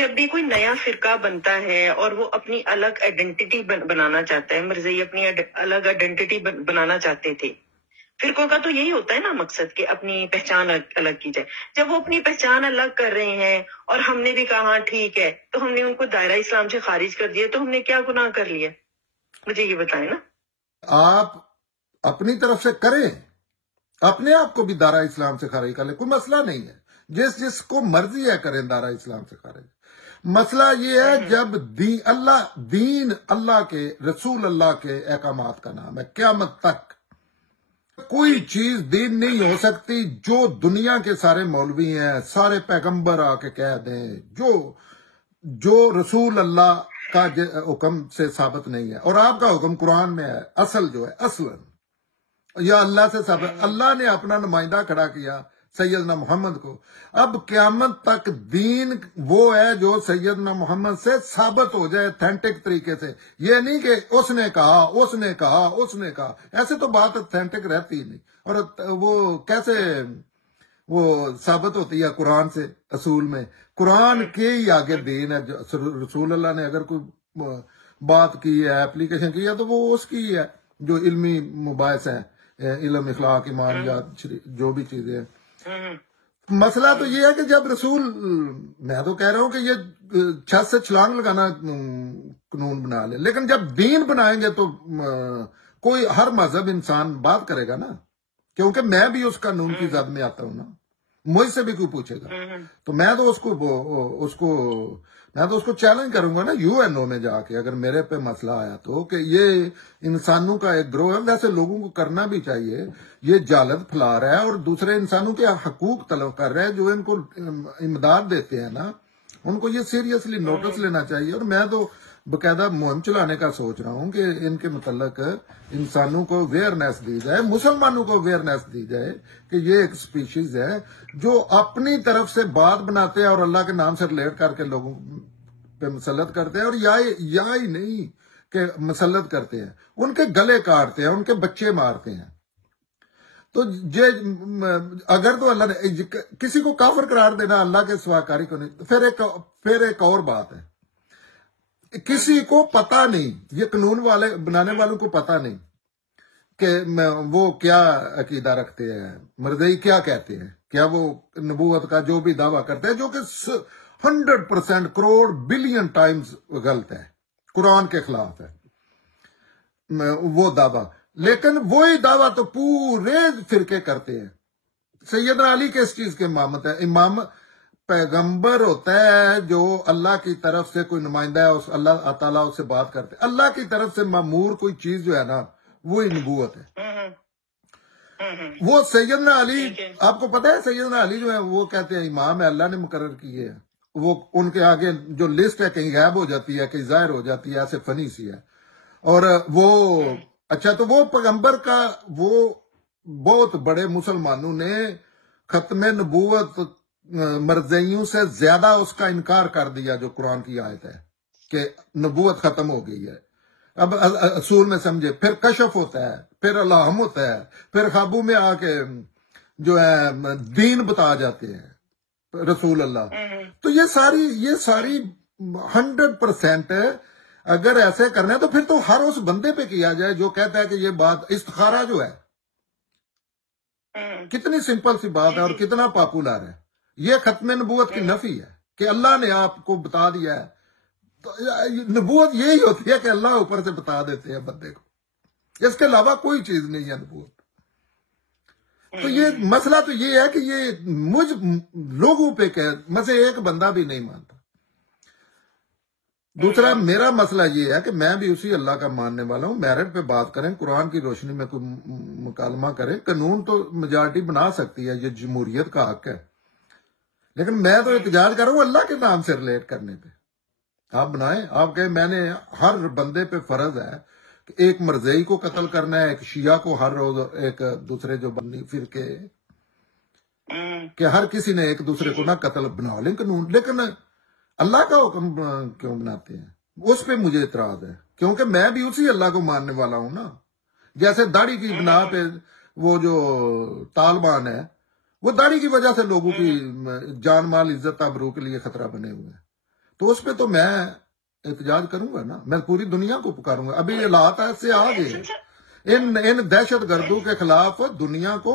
جب بھی کوئی نیا فرقہ بنتا ہے اور وہ اپنی الگ آئیڈینٹی بنانا چاہتا ہے، مرزائی اپنی الگ آئیڈینٹی بنانا چاہتے تھے، فرقوں کا تو یہی ہوتا ہے نا مقصد کہ اپنی پہچان الگ کی جائے. جب وہ اپنی پہچان الگ کر رہے ہیں اور ہم نے بھی کہا ہاں ٹھیک ہے، تو ہم نے ان کو دائرہ اسلام سے خارج کر دیا، تو ہم نے کیا گناہ کر لیا؟ مجھے یہ بتائیں نا. آپ اپنی طرف سے کریں، اپنے آپ کو بھی دائرہ اسلام سے خارج کر لیں، کوئی مسئلہ نہیں ہے. جس کو مرضی ہے کریں دائرہ اسلام سے خارج. مسئلہ یہ ہے جب دین اللہ کے، رسول اللہ کے احکامات کا نام ہے. قیامت تک کوئی چیز دین نہیں ہو سکتی جو دنیا کے سارے مولوی ہیں، سارے پیغمبر آ کے کہہ دیں، جو رسول اللہ کا حکم سے ثابت نہیں ہے. اور آپ کا حکم قرآن میں ہے، اصل جو ہے اصلاً یا اللہ سے ثابت. اللہ نے اپنا نمائندہ کھڑا کیا سیدنا محمد کو. اب قیامت تک دین وہ ہے جو سیدنا محمد سے ثابت ہو جائے اتھینٹک طریقے سے. یہ نہیں کہ اس نے کہا، ایسے تو بات اتھینٹک رہتی ہی نہیں. اور وہ کیسے وہ ثابت ہوتی ہے قرآن سے؟ اصول میں قرآن کے ہی آگے دین ہے. رسول اللہ نے اگر کوئی بات کی ہے، اپلیکیشن کی ہے، تو وہ اس کی ہے جو علمی مباحث ہیں، علم، اخلاق، ایمانیات، جو بھی چیزیں ہیں. مسئلہ تو یہ ہے کہ جب رسول، میں تو کہہ رہا ہوں کہ یہ چھت سے چھلانگ لگانا قانون بنا لے، لیکن جب دین بنائیں گے تو کوئی ہر مذہب انسان بات کرے گا نا، کیونکہ میں بھی اس قانون کی زد میں آتا ہوں نا. مجھ سے بھی کوئی پوچھے گا تو میں تو اس کو چیلنج کروں گا نا UN میں جا کے، اگر میرے پہ مسئلہ آیا تو، کہ یہ انسانوں کا ایک گروہ ہے. ویسے لوگوں کو کرنا بھی چاہیے، یہ جالت پھیلا رہا ہے اور دوسرے انسانوں کے حقوق طلب کر رہا ہے، جو ان کو امداد دیتے ہیں نا، ان کو یہ سیریسلی نوٹس لینا چاہیے. اور میں تو باقاعدہ مہم چلانے کا سوچ رہا ہوں کہ ان کے متعلق انسانوں کو اویئرنیس دی جائے، مسلمانوں کو اویئرنیس دی جائے کہ یہ ایک سپیشیز ہے جو اپنی طرف سے بات بناتے ہیں اور اللہ کے نام سے ریلیٹ کر کے لوگوں پہ مسلط کرتے ہیں. اور یا ہی نہیں کہ مسلط کرتے ہیں، ان کے گلے کاٹتے ہیں، ان کے بچے مارتے ہیں. تو اگر تو اللہ نے کسی کو کافر قرار دینا اللہ کے سوا کاری کو نہیں. پھر ایک اور بات ہے، کسی کو پتا نہیں، یہ قانون والے بنانے والوں کو پتا نہیں کہ وہ کیا عقیدہ رکھتے ہیں، مرزائی کیا کہتے ہیں، کیا وہ نبوت کا جو بھی دعویٰ کرتے ہیں، جو کہ 100% کروڑ بلین ٹائمز غلط ہے، قرآن کے خلاف ہے وہ دعویٰ. لیکن وہی دعویٰ تو پورے فرقے کرتے ہیں. سیدنا علی کس چیز کے امامت ہے؟ امام پیغمبر ہوتا ہے جو اللہ کی طرف سے کوئی نمائندہ ہے، اللہ تعالیٰ اس سے بات کرتے. اللہ کی طرف سے مامور کوئی چیز جو ہے نا، وہی نبوت ہے. وہ سیدنا علی، آپ کو پتہ ہے سیدنا علی جو ہے وہ کہتے ہیں امام ہے، اللہ نے مقرر کیے ہیں. وہ ان کے آگے جو لسٹ ہے کہیں غائب ہو جاتی ہے، کہیں ظاہر ہو جاتی ہے، ایسے فنی سی ہے. اور وہ اچھا، تو وہ پیغمبر کا، وہ بہت بڑے مسلمانوں نے ختم نبوت مرزائیوں سے زیادہ اس کا انکار کر دیا جو قرآن کی آیت ہے کہ نبوت ختم ہو گئی ہے. اب اصول میں سمجھے، پھر کشف ہوتا ہے، پھر الہام ہوتا ہے، پھر خوابوں میں آ کے جو ہے دین بتا جاتے ہیں رسول اللہ. تو یہ ساری 100% اگر ایسے کرنا ہے تو پھر تو ہر اس بندے پہ کیا جائے جو کہتا ہے کہ یہ بات استخارہ جو ہے کتنی سمپل سی بات ہے اور کتنا پاپولر ہے. یہ ختم نبوت کی نفی ہے کہ اللہ نے آپ کو بتا دیا ہے. تو نبوت یہی ہوتی ہے کہ اللہ اوپر سے بتا دیتے ہیں بندے کو، اس کے علاوہ کوئی چیز نہیں ہے نبوت. تو یہ مسئلہ تو یہ ہے کہ یہ مجھ لوگوں پہ کہ مجھے ایک بندہ بھی نہیں مانتا. دوسرا میرا مسئلہ یہ ہے کہ میں بھی اسی اللہ کا ماننے والا ہوں. میرٹ پہ بات کریں، قرآن کی روشنی میں کوئی مکالمہ کریں. قانون تو میجارٹی بنا سکتی ہے، یہ جمہوریت کا حق ہے، لیکن میں تو احتجاج کر رہا ہوں اللہ کے نام سے ریلیٹ کرنے پہ. آپ بنائیں، آپ کہیں میں نے، ہر بندے پہ فرض ہے کہ ایک مرزائی کو قتل کرنا ہے، ایک شیعہ کو ہر روز، ایک دوسرے جو بنی فرقے کہ ہر کسی نے ایک دوسرے کو نہ قتل بنا لیں قانون. لیکن اللہ کا حکم کیوں بناتے ہیں؟ اس پہ مجھے اعتراض ہے، کیونکہ میں بھی اسی اللہ کو ماننے والا ہوں نا. جیسے داڑھی کی بنا پہ وہ جو طالبان ہے، وہ داڑھی کی وجہ سے لوگوں کی جان مال، عزت آبرو کے لیے خطرہ بنے ہوئے ہیں. تو اس پہ تو میں احتجاج کروں گا نا, میں پوری دنیا کو پکاروں گا. ابھی یہ حالات ایسے آ گئے, ان دہشت گردوں کے خلاف دنیا کو